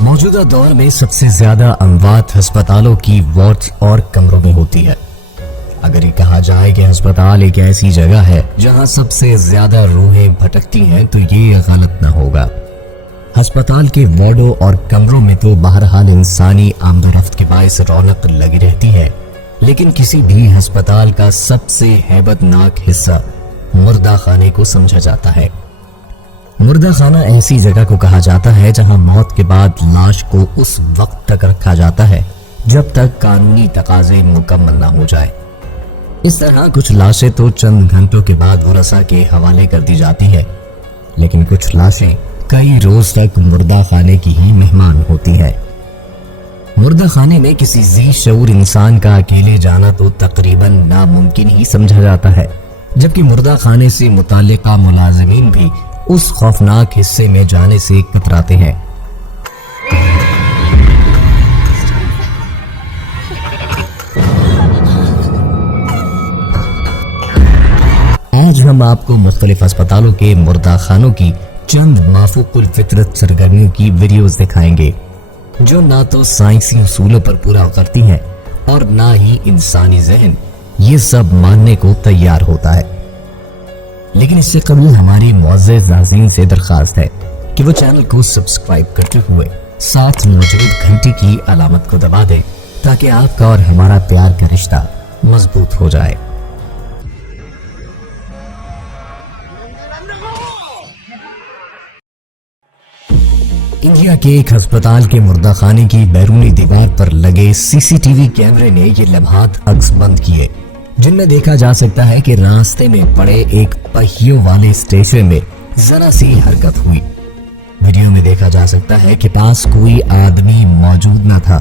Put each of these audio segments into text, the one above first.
मौजूदा दौर में सबसे ज्यादा अमवात अस्पतालों की वार्ड्स और कमरों में होती है। अगर ये कहा जाए कि अस्पताल एक ऐसी जगह है जहां सबसे ज्यादा रूहें भटकती हैं तो ये गलत न होगा। अस्पताल के वार्डों और कमरों में तो बहरहाल इंसानी आमदोरफ्त के बायस रौनक लगी रहती है, लेकिन किसी भी अस्पताल का सबसे हैबतनाक हिस्सा मुर्दा खाने को समझा जाता है। मुर्दा खाना ऐसी जगह को कहा जाता है जहां मौत के बाद लाश को उस वक्त तक रखा जाता है जब तक कानूनी तकाजे मुकम्मल ना हो जाए। इस तरह कुछ लाशें तो चंद घंटों के बाद वरसा के हवाले कर दी जाती है, लेकिन कुछ लाशें कई रोज तक मुर्दा खाने की ही मेहमान होती है। मुर्दा खाने में किसी जी शऊर इंसान का अकेले जाना तो तकरीबन नामुमकिन ही समझा जाता है, जबकि मुर्दा खाने से मुताल्लिका मुलाजिमीन भी उस खौफनाक हिस्से में जाने से कतराते हैं। आज हम आपको मुख्तलिफ अस्पतालों के मुर्दा खानों की चंद माफूकुल फितरत सरगर्मियों की वीडियोस दिखाएंगे, जो ना तो साइंसी उसूलों पर पूरा उतरती हैं और ना ही इंसानी जहन ये सब मानने को तैयार होता है। लेकिन इससे कबल हमारी मुअज़्ज़ज़ नाज़रीन से दरख्वास्त है कि वो चैनल को सब्सक्राइब करते हुए साथ मौजूद घंटी की अलामत को दबा दें, ताकि आपका और हमारा प्यार का रिश्ता मजबूत हो जाए। इंडिया के एक अस्पताल के मुर्दा खाने की बैरूनी दीवार पर लगे सीसीटीवी कैमरे ने ये लम्हात अक्स बंद किए, जिनमें देखा जा सकता है कि रास्ते में पड़े एक पहियों वाले स्ट्रेचर में जरा सी हरकत हुई। वीडियो में देखा जा सकता है कि पास कोई आदमी मौजूद न था।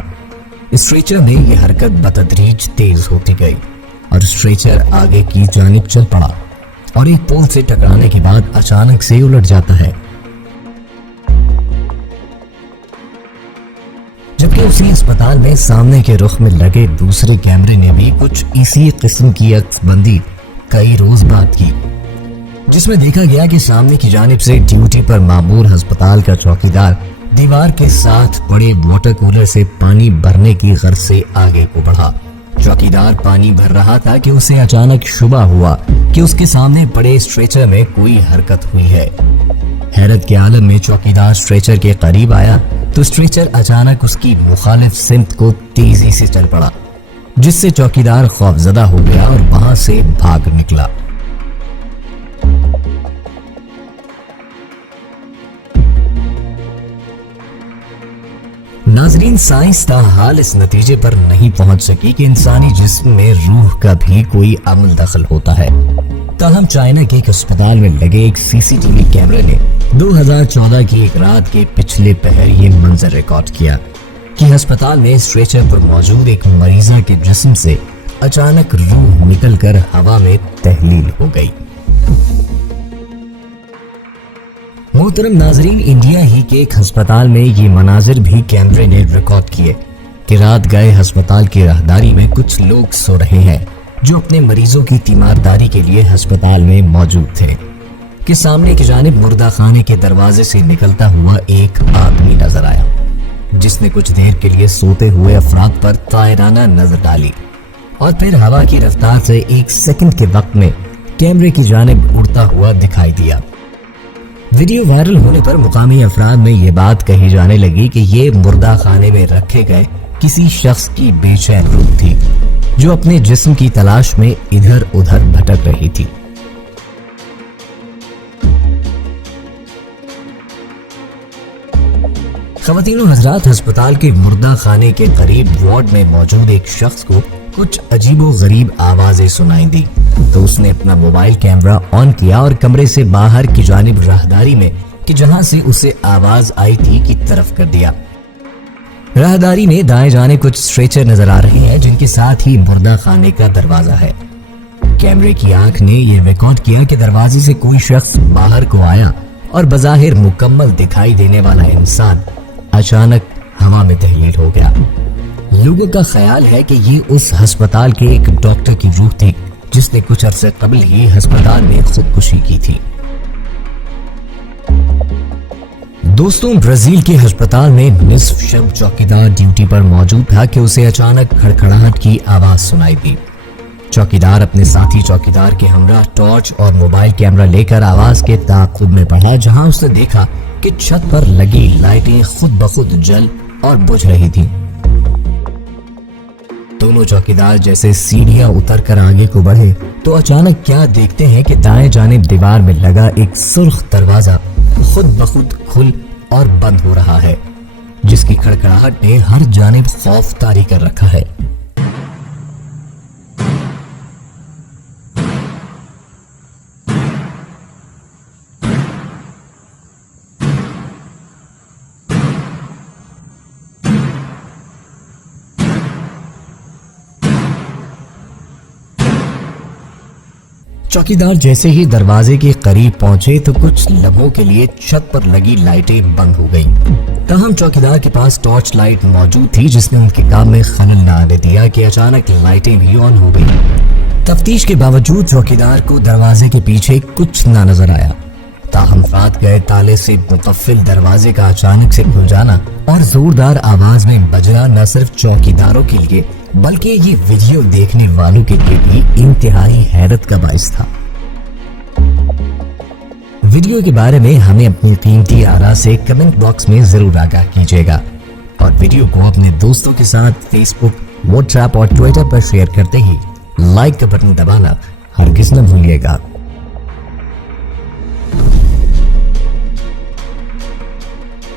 स्ट्रेचर में यह हरकत बतदरीज तेज होती गई और स्ट्रेचर आगे की जानिब चल पड़ा और एक पोल से टकराने के बाद अचानक से उलट जाता है, जबकि उसी अस्पताल में सामने के रुख में लगे दूसरे कैमरे ने भी कुछ इसी किस्म की अक्सबंदी कई रोज बाद की, जिसमें देखा गया कि सामने की जानिब से ड्यूटी पर मामूर अस्पताल का चौकीदार दीवार के साथ बड़े वाटर कूलर से पानी भरने की गर्ज से आगे को बढ़ा। चौकीदार पानी भर रहा था कि उसे अचानक शुबा हुआ कि उसके सामने पड़े स्ट्रेचर में कोई हरकत हुई है। हैरत के आलम में चौकीदार स्ट्रेचर के करीब आया तो स्ट्रेचर अचानक उसकी मुखालिफ सिमत को तेजी से चल पड़ा, जिससे चौकीदार खौफजदा हो गया और वहां से भाग निकला। नाजरीन, साइंस ताहाल इस नतीजे पर नहीं पहुंच सकी कि इंसानी जिस्म में रूह का भी अमल दखल होता है। ताहम चाइना के एक अस्पताल में लगे एक सीसीटीवी कैमरे ने 2014 की एक रात के पिछले पहर ये मंजर रिकॉर्ड किया कि अस्पताल में स्ट्रेचर पर मौजूद एक मरीजा के जिस्म से अचानक रूह निकलकर हवा में तहलील हो गई। मोहतरम नाजरीन, इंडिया ही के एक अस्पताल में ये मनाजिर भी कैमरे ने रिकॉर्ड किए कि रात गए अस्पताल की राहदारी में कुछ लोग सो रहे हैं जो अपने मरीजों की तीमारदारी के लिए अस्पताल में मौजूद थे, कि सामने की जानिब मुर्दा खाने के दरवाजे से निकलता हुआ एक आदमी नजर आया, जिसने कुछ देर के लिए सोते हुए अफराद पर तायराना नजर डाली और फिर हवा की रफ्तार से एक सेकंड के वक्त में कैमरे की जानिब उड़ता हुआ दिखाई दिया। वीडियो वायरल होने पर मुकामी अफराद में ये बात कही जाने लगी कि ये मुर्दा खाने में रखे गए किसी शख्स की बेचैन रूह थी, जो अपने जिस्म की तलाश में इधर उधर भटक रही थी। ख़वातीन और हज़रात, अस्पताल के मुर्दा खाने के करीब वार्ड में मौजूद एक शख्स को कुछ अजीबो गरीब आवाजें सुनाई दी, तो उसने अपना मोबाइल कैमरा ऑन किया और कमरे से बाहर की जानिब राहदारी में कि जहां से उसे आवाज आई थी की तरफ कर दिया। राहदारी में दाएं जाने कुछ स्ट्रेचर नजर आ रहे हैं, जिनके साथ ही मुर्दा खाने का दरवाजा है। कैमरे की आंख ने यह रिकॉर्ड किया कि दरवाजे से कोई शख्स बाहर को आया और बज़ाहिर मुकम्मल दिखाई देने वाला इंसान अचानक हवा में तहलील हो गया। लोगों का ख्याल है कि ये उस अस्पताल के एक डॉक्टर की रूह थी जिसने कुछ अरसे कबल ही अस्पताल में खुदकुशी की थी। दोस्तों, ब्राजील के अस्पताल में निस्फ शब चौकीदार ड्यूटी पर मौजूद था कि उसे अचानक खड़खड़ाहट की आवाज सुनाई दी। चौकीदार अपने साथी चौकीदार के हमरा टॉर्च और मोबाइल कैमरा लेकर आवाज के ताक़ुब में बढ़ा, जहां उसने देखा कि छत पर लगी लाइटें खुद ब खुद जल और बुझ रही थी। दोनों चौकीदार जैसे सीढ़ियां उतरकर आगे को बढ़े तो अचानक क्या देखते हैं कि दाएं जानिब दीवार में लगा एक सुर्ख दरवाजा खुद ब खुद खुल और बंद हो रहा है, जिसकी खड़खड़ाहट ने हर जानिब खौफ तारी कर रखा है। चौकीदार जैसे ही दरवाजे के करीब पहुंचे तो कुछ लम्हों के लिए छत पर लगी लाइटें बंद हो गईं। ताहम चौकीदार के पास टॉर्च लाइट मौजूद थी जिसने उनके काम में खलल न आने दिया कि अचानक लाइटें भी ऑन हो गईं। तफ्तीश के बावजूद चौकीदार को दरवाजे के पीछे कुछ न नजर आया। ताहम रात गए ताले से मुतफ़िल दरवाजे का अचानक से खुल जाना और जोरदार आवाज में बजना न सिर्फ चौकीदारों के लिए बल्कि ये वीडियो देखने वालों के लिए भी इंतहाई हैरत का बाइस था। वीडियो के बारे में हमें अपनी कीमती आरा से कमेंट बॉक्स में जरूर आगाह कीजिएगा और वीडियो को अपने दोस्तों के साथ फेसबुक, व्हाट्सएप और ट्विटर पर शेयर करते ही लाइक का बटन दबाना हरगिज़ न भूलिएगा।